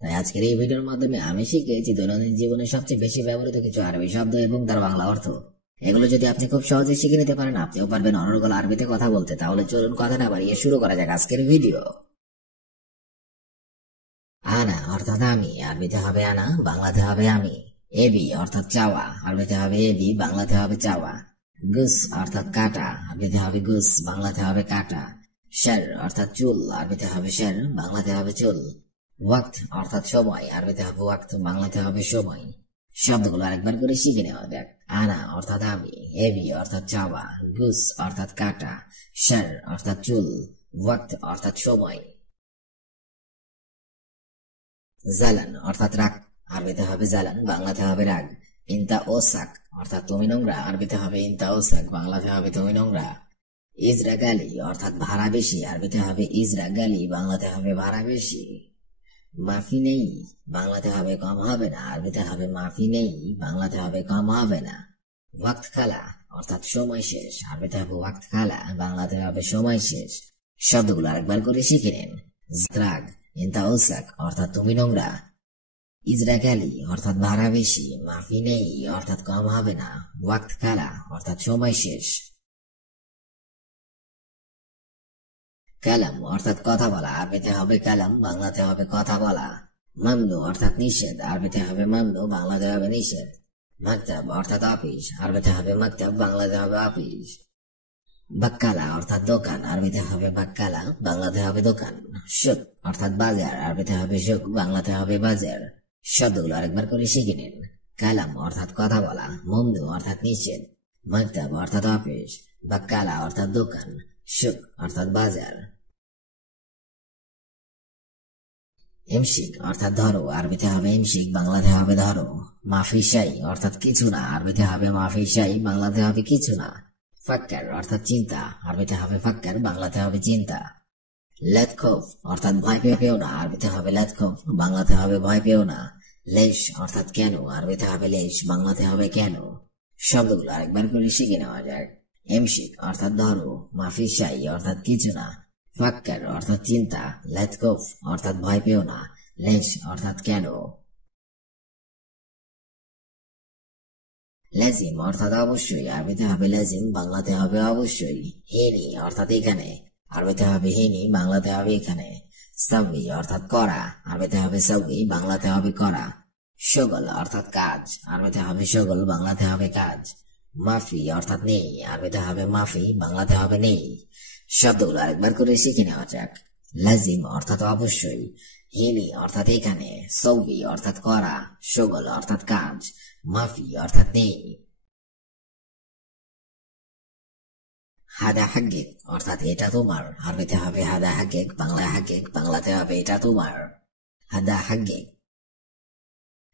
তাই আজকের এই ভিডিওর মাধ্যমে আমি শিখেছি দৈনন্দিন জীবনে সবচেয়ে বেশি ব্যবহৃত কিছু আরবি শব্দ এবং তার বাংলা অর্থ। এগুলো যদি আপনি খুব সহজে শিখে নিতে পারেন, আপনিও পারবেন অনর্গল আরবিতে কথা বলতে। তাহলে চলুন কথা না বাড়িয়ে শুরু করা যাক আজকের ভিডিও। আনা অর্থাৎ আমি, আরবিতে হবে আনা, বাংলাতে হবে আমি। এবি অর্থাৎ চাওয়া, আরবিতে হবে এবি, বাংলাতে হবে চাওয়া। গুস অর্থাৎ কাটা, আরবিতে হবে গুস, বাংলাতে হবে কাটা। শের অর্থাৎ চুল, আরবিতে হবে শের, বাংলাতে হবে চুল। ওয়াক্ত অর্থাৎ সময়, আরবিতে হবে ওয়াক্ত, বাংলাতে হবে সময়। শব্দগুলো আরেকবার করে শিখে নেওয়া যাক। আনা অর্থাৎ আমি, এবি অর্থাৎ চাওয়া, গুস অর্থাৎ কাটা, শের অর্থাৎ চুল, ওয়াক্ত অর্থাৎ সময়। জালান অর্থাৎ রাগ, আরবিতে হবে জালান, বাংলাতে হবে রাগ। ইনতা ওসাক অর্থাৎ তুমি নোংরা, আরবিতে হবে ইনতা ওসাক, বাংলাতে হবে তুমি নোংরা। ইজরা গালি অর্থাৎ ভাড়া বেশি, আরবিতে হবে ইজরা গালি, বাংলাতে হবে ভাড়া বেশি। মাফি নেই, বাংলাতে হবে কম হবে না, আরবিতে হবে মাফি নেই, বাংলাতে হবে কম হবে না। ওয়াক্ত খালা অর্থাৎ সময় শেষ, আরবিতে হবে ওয়াক্ত খালা, বাংলাতে হবে সময় শেষ। শব্দগুলো আরেকবার করে শিখে নেন। রাগ ইনতা ওসাক অর্থাৎ তুমি নোংরা, ইজরা গালি অর্থাৎ ভাড়া বেশি, মাফি নেই অর্থাৎ কম হবে না, ওয়াক্ত খালা অর্থাৎ সময় শেষ। কালাম অর্থাৎ কথা বলা, আরবিতে হবে কালাম, বাংলাতে হবে কথা বলা। মামনু অর্থাৎ নিষেধ, আরবিতে হবে মামনু, বাংলাতে হবে নিষেধ। মাকতাব অর্থাৎ অফিস, আরবিতে হবে মাকতাব, বাংলাতে হবে অফিস। বাক্কালা অর্থাৎ দোকান, আরবিতে হবে বাক্কালা, বাংলাতে হবে দোকান। সুক অর্থাৎ বাজার, আরবিতে হবে সুক, বাংলাতে হবে বাজার। শব্দগুলো আরেকবার করে শিখে নিন। কালাম অর্থাৎ কথা বলা, মামনু অর্থাৎ নিষেধ, মাকতাব অর্থাৎ অফিস, বাক্কালা অর্থাৎ দোকান, সুক অর্থাৎ বাজার। এমশিক অর্থাৎ ধরো, আরবিতে হবে এমশিক, বাংলাতে হবে ধরো। মাফি শাই অর্থাৎ কিছু না, আরবিতে হবে মাফি শাই, বাংলাতে হবে কিছু না। ফাক্কার অর্থাৎ চিন্তা, আরবিতে হবে ফাক্কার, বাংলাতে হবে চিন্তা। লেতখোফ অর্থাৎ ভয় পেও না, আরবিতে হবে লেতখোফ, বাংলাতে হবে ভয় পেও না। লেশ অর্থাৎ কেন, আরবিতে হবে লেশ, বাংলাতে হবে কেন। শব্দগুলো আরেকবার করে শিখে নেওয়া যায়। এমশিক অর্থাৎ ধরো, মাফি শাই অর্থাৎ কিছু না, ফাক্কার অর্থাৎ চিন্তা, লেতখোফ অর্থাৎ ভয় পেও না, লেশ অর্থাৎ কেন। লাজিম অর্থাৎ অবশ্যই, আরবিতে হবে লাজিম, বাংলাতে হবে অবশ্যই। হিনি অর্থাৎ এখানে, আরবিতে হবে হিনি, বাংলাতে হবে এখানে। সাবি অর্থাৎ করা, আরবিতে হবে সাবি, বাংলাতে হবে করা। শগল অর্থাৎ কাজ, আরবিতে হবে শগল, বাংলাতে হবে কাজ। মাফি অর্থাৎ নেই, আরবিতে হবে মাফি, বাংলাতে হবে নেই। শব্দগুলো আরেকবার করে শিখে নেওয়া যাক। লাজিম অর্থাৎ অবশ্যই, হিনি অর্থাৎ এখানে, সৌবি অর্থাৎ করা, শগল অর্থাৎ কাজ, মাফি অর্থাৎ নেই। হাদা হাগিক অর্থাৎ এটা তোমার, আরবিতে হবে হাদা হাগিক, বাংলায় হাগিক, বাংলাতে হবে এটা তোমার। হাদা হাগিক।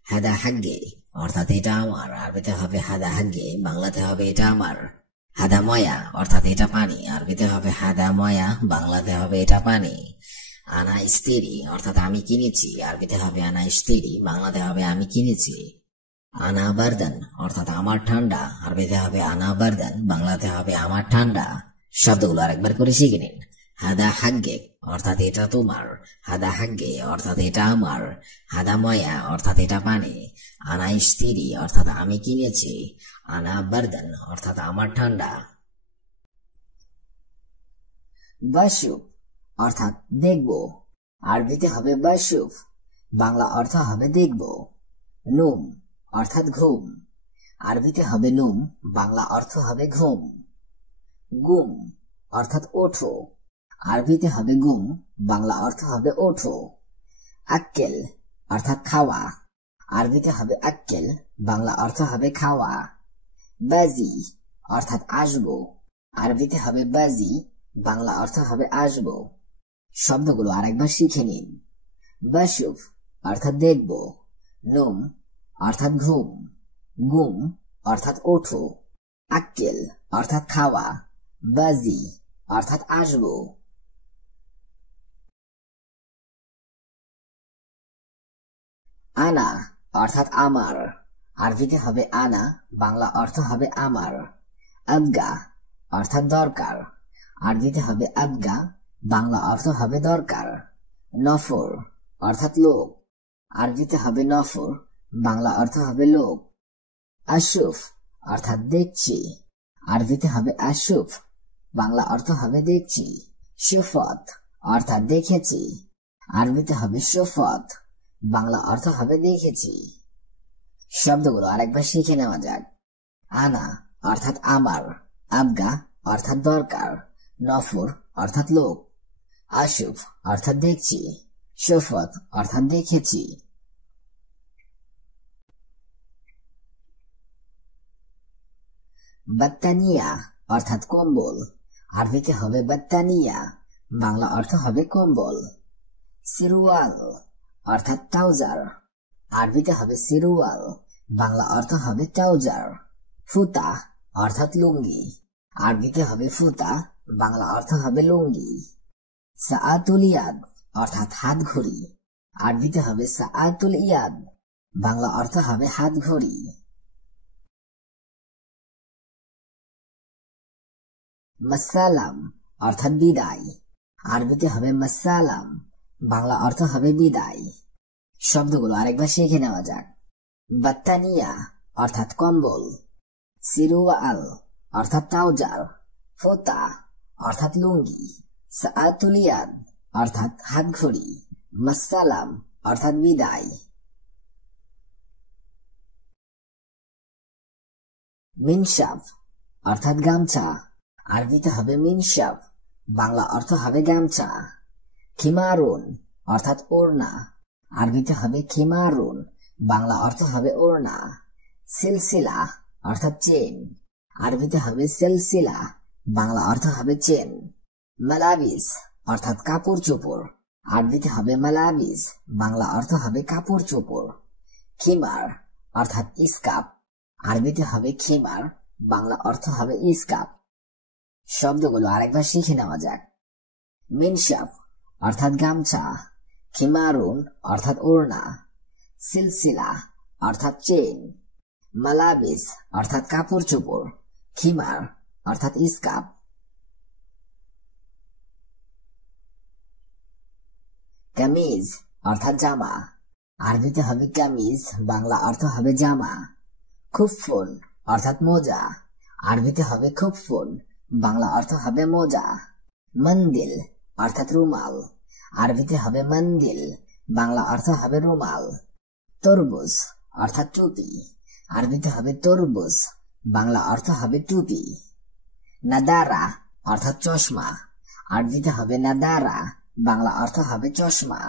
হাদা হাগ্গে অর্থাৎ এটা আমার, আরবিতে হবে হাদা হাগ্গে, বাংলাতে হবে এটা আমার। হাদা ময়া অর্থাৎ এটা পানি, আরবিতে হবে হাদা ময়া, বাংলাতে হবে এটা পানি। আনা ইস্তিরি অর্থাৎ আমি কিনেছি, আরবিতে হবে আনা ইস্তিরি, বাংলাতে হবে আমি কিনেছি। আনা বারদান অর্থাৎ আমার ঠান্ডা, আরবিতে হবে আনা বারদান, বাংলাতে হবে আমার ঠান্ডা। শব্দগুলো আরেকবার করে শিখে নিন। হাদা হাগ্গে অর্থাৎ এটা তোমার, হাদা হাগ্গে অর্থাৎ এটা আমার। হাদা ময়া অর্থাৎ এটা পানি, আনা ইস্তিরি অর্থাৎ আমি কিনেছি, আনা বারদান অর্থাৎ আমার ঠান্ডা। বাসুফ অর্থাৎ দেখবো, আরবিতে হবে বাসুফ, বাংলা অর্থ হবে দেখবো। নুম অর্থাৎ ঘুম, আরবিতে হবে নুম, বাংলা অর্থ হবে ঘুম। গুম অর্থাৎ ওঠো, আরবিতে হবে গুম, বাংলা অর্থ হবে ওঠো। আক্কেল অর্থাৎ খাওয়া, আরবিতে হবে আক্কেল, বাংলা অর্থ হবে খাওয়া। বাজি অর্থাৎ আসবো, আরবিতে হবে বাজি, বাংলা অর্থ হবে আসবো। শব্দগুলো আরেকবার শিখে নিন। বাসুফ অর্থাৎ দেখবো, নুম অর্থাৎ ঘুম, গুম অর্থাৎ ওঠো, আক্কেল অর্থাৎ খাওয়া, বাজি অর্থাৎ আসবো। আনা অর্থাৎ আমার, আরবিতে হবে আনা, বাংলা অর্থ হবে আমার। আবগা অর্থাৎ দরকার, আরবিতে হবে আবগা, বাংলা অর্থ হবে দরকার। নফর অর্থাৎ লোক, আরবিতে হবে নফর, বাংলা অর্থ হবে লোক। আশুফ অর্থাৎ দেখছি, আরবিতে হবে আশুফ, বাংলা অর্থ হবে দেখছি। সুফত অর্থাৎ দেখেছি, আরবিতে হবে সুফত, বাংলা অর্থ হবে দেখেছি। শব্দগুলো আরেকবার শিখে নেওয়া যাক। আনা অর্থাৎ আমার, আবগা অর্থাৎ দরকার, নফর অর্থাৎ লোক, আশুফ অর্থাৎ দেখছি, সুফত অর্থাৎ দেখেছি। বাত্তানিয়া অর্থাৎ কম্বল, আরবিতে হবে বাত্তানিয়া, বাংলা অর্থ হবে কম্বল। সিরুয়াল অর্থাৎ ট্রাউজার, আরবিতে হবে সিরুয়াল, বাংলা অর্থ হবে ট্রাউজার। ফুতা অর্থাৎ লুঙ্গি, আরবিতে হবে ফুতা, বাংলা অর্থ হবে লুঙ্গি। সাআতুল ইয়াদ অর্থাৎ হাত ঘড়ি, আরবিতে হবে সাআতুল ইয়াদ, বাংলা অর্থ হবে হাত ঘড়ি। মাসসালাম অর্থাৎ বিদায়, আরবিতে হবে মাসসালাম, বাংলা অর্থ হবে বিদায়। শব্দগুলো আরেকবার শিখে নেওয়া যাক। বাত্তানিয়া অর্থাৎ কম্বল, সিরুয়াল অর্থাৎ ট্রাউজার, ফোতা অর্থাৎ লুঙ্গি, সাআতুল ইয়াদ অর্থাৎ হাত ঘড়ি, মাসসালাম অর্থাৎ বিদায়। মিনশাফ অর্থাৎ গামছা, আরবিতে হবে মিনশাফ, বাংলা অর্থ হবে গামছা। খিমারুন অর্থাৎ ওড়না, আরবিতে হবে খিমারুন, বাংলা অর্থ হবে ওড়না। সিলসিলা অর্থাৎ চেন, আরবিতে হবে সিলসিলা, বাংলা অর্থ হবে চেন। মালাবিস অর্থাৎ কাপড় চোপড়, আরবিতে হবে মালাবিস, বাংলা অর্থ হবে কাপড় চোপড়। খিমার অর্থাৎ ইস্কাপ, আরবিতে হবে খিমার, বাংলা অর্থ হবে ইস্কাপ। শব্দগুলো আরেকবার শিখে নেওয়া যাক। মিনশাফ অর্থাৎ গামছা, খিমারুন অর্থাৎ ওড়না, সিলসিলা অর্থাৎ চেন, মালাবিস অর্থাৎ কাপড় চোপড়, খিমার অর্থাৎ ইস্কাপ। কামিজ অর্থাৎ জামা, আরবিতে হবে কামিজ, বাংলা অর্থ হবে জামা। খুফফুন অর্থাৎ মোজা, আরবিতে হবে খুফফুন, বাংলা অর্থ হবে মোজা। মন্দিল অর্থাৎ রুমাল, আরবিতে হবে মন্দিল, বাংলা অর্থ হবে রুমাল। তরবুজ অর্থাৎ টুপি, আরবিতে হবে তরবুজ, বাংলা অর্থ হবে টুপি। নাদারা অর্থাৎ চশমা, আরবিতে হবে নাদারা, বাংলা অর্থ হবে চশমা।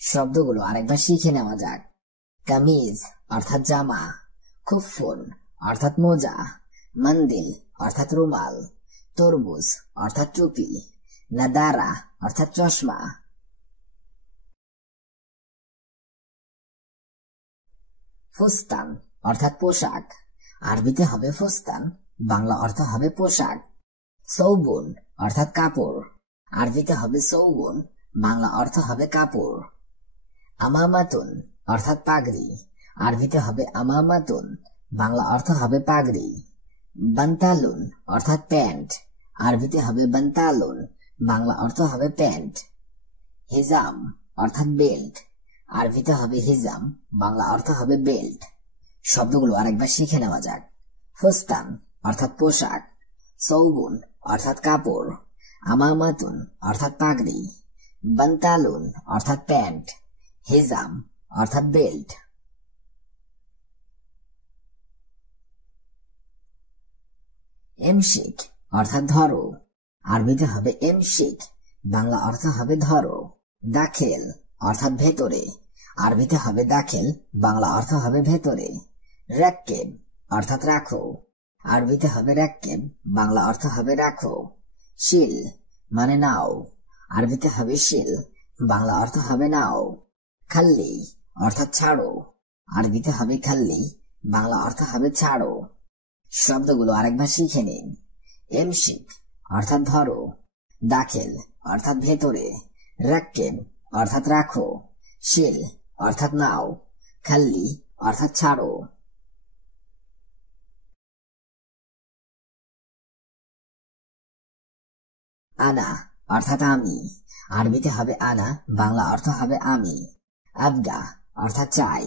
শব্দগুলো আরেকবার শিখে নেওয়া যাক। কামিজ অর্থাৎ জামা, খুফফুন অর্থাৎ মোজা, মন্দিল অর্থাৎ রুমাল, তরবুজ অর্থাৎ টুপি, নাদারা অর্থাৎ চশমা। ফুস্তান অর্থাৎ পোশাক, আরবিতে হবে ফুস্তান, বাংলা অর্থ হবে পোশাক। সৌবুন অর্থাৎ কাপড়, আরবিতে হবে সৌবুন, বাংলা অর্থ হবে কাপড়। আমামাতুন অর্থাৎ পাগড়ি, আরবিতে হবে আমামাতুন, বাংলা অর্থ হবে পাগড়ি। বান্তালুন অর্থাৎ প্যান্ট, আরবিতে হবে বান্তালুন, বাংলা অর্থ হবে প্যান্ট। হিজাম অর্থাৎ বেল্ট, আরবিতে হবে হিজাম, বাংলা অর্থ হবে বেল্ট। শব্দগুলো আরেকবার শিখে নেওয়া যাক। ফুস্তান অর্থাৎ পোশাক, সৌবুন অর্থাৎ কাপড়, আমামাতুন অর্থাৎ পাগড়ি, বান্তালুন অর্থাৎ প্যান্ট, হিজাম অর্থাৎ বেল্ট। এমশিক অর্থাৎ ধরো, আরবিতে হবে এমশিক, বাংলা অর্থ হবে ধরো। দাখেল অর্থাৎ ভেতরে, আরবিতে হবে দাখেল, বাংলা অর্থ হবে ভেতরে। রাক্কেব অর্থাৎ রাখো, আরবিতে হবে রাক্কেব, বাংলা অর্থ হবে রাখো। শিল মানে নাও, আরবিতে হবে শিল, বাংলা অর্থ হবে নাও। খাল্লি অর্থাৎ ছাড়ো, আরবিতে হবে খাল্লি, বাংলা অর্থ হবে ছাড়ো। শব্দগুলো আরেকবার শিখে নিন। এমশিক অর্থাৎ ধরো, দাখেল অর্থাৎ ভেতরে, রাক্কেব অর্থাৎ রাখো, শিল অর্থাৎ নাও, খাল্লি অর্থাৎ ছাড়ো। আনা অর্থাৎ আমি, আরবিতে হবে আনা, বাংলা অর্থ হবে আমি। আবগা অর্থাৎ চাই,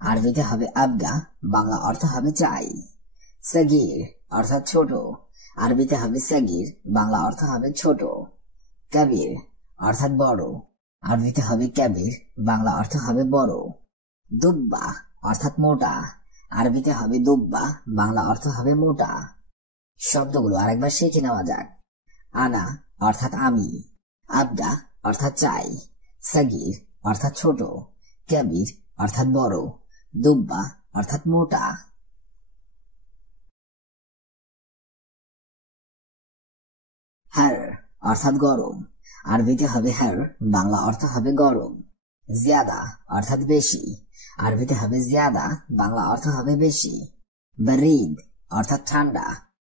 আরবিতে হবে আবগা, বাংলা অর্থ হবে চাই। সগীর অর্থাৎ ছোট, আরবিতে হবে সগীর, বাংলা অর্থ হবে ছোট। কবির অর্থাৎ বড়, আরবিতে হবে কবির, বাংলা অর্থ হবে বড়। দুব্বা অর্থাৎ মোটা, আরবিতে হবে দুব্বা, বাংলা অর্থ হবে মোটা। শব্দগুলো আরেকবার শিখে নেওয়া যাক। আনা অর্থাৎ আমি, আবগা অর্থাৎ চাই, সগীর অর্থাৎ ছোট, কবির অর্থাৎ বড়, দুব্বা অর্থাৎ মোটা। হার অর্থাৎ গরম, আরবিতে হবে হার, বাংলা অর্থ হবে গরম। জিয়াদা অর্থাৎ বেশি, আরবিতে হবে জিয়াদা, বাংলা অর্থ হবে বেশি। বারিদ অর্থাৎ ঠান্ডা,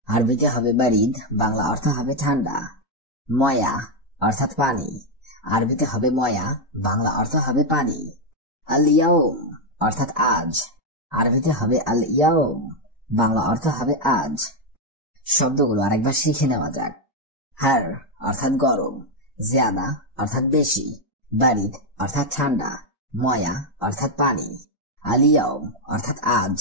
আরবিতে হবে বারিদ, বাংলা অর্থ হবে ঠান্ডা। ময়া অর্থাৎ পানি, আরবিতে হবে ময়া, বাংলা অর্থ হবে পানি। আল ইয়াউম অর্থাৎ আজ, আরবিতে হবে আল ইয়াউম, বাংলা অর্থ হবে আজ। শব্দগুলো আরেকবার শিখে নেওয়া যাক। হার অর্থাৎ গরম, জিয়াদা অর্থাৎ বেশি, বারিদ অর্থাৎ ঠান্ডা, ময়া অর্থাৎ পানি, আল ইয়াউম অর্থাৎ আজ।